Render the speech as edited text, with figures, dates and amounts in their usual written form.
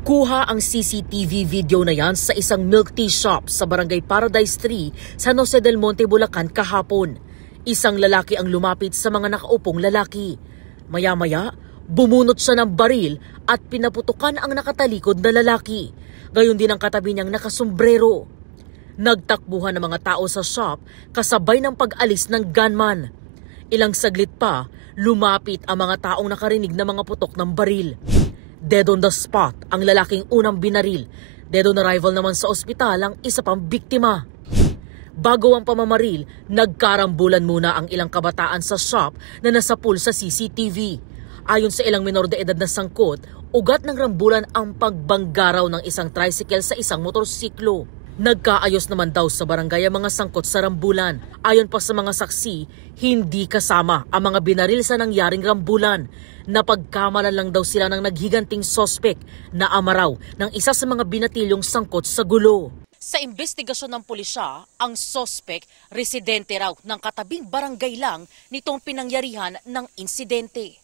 Kuha ang CCTV video na yan sa isang milk tea shop sa Barangay Paradise 3 sa San Jose del Monte, Bulacan kahapon. Isang lalaki ang lumapit sa mga nakaupong lalaki. Maya-maya, bumunot siya ng baril at pinaputukan ang nakatalikod na lalaki. Gayon din ang katabi niyang nakasombrero. Nagtakbuhan ng mga tao sa shop kasabay ng pag-alis ng gunman. Ilang saglit pa, lumapit ang mga taong nakarinig ng mga putok ng baril. Dead on the spot ang lalaking unang binaril. Dead on arrival naman sa ospital ang isa pang biktima. Bago ang pamamaril, nagkarambulan muna ang ilang kabataan sa shop na nasapul sa CCTV. Ayon sa ilang menor de edad na sangkot, ugat ng rambulan ang pagbanggaraw ng isang tricycle sa isang motorsiklo. Nagkaayos naman daw sa barangay ang mga sangkot sa rambulan. Ayon pa sa mga saksi, hindi kasama ang mga binaril sa nangyaring rambulan. Napagkamalan lang daw sila ng naghiganting sospek na ama raw ng isa sa mga binatilyong sangkot sa gulo. Sa investigasyon ng pulisya, ang sospek residente raw ng katabing barangay lang nitong pinangyarihan ng insidente.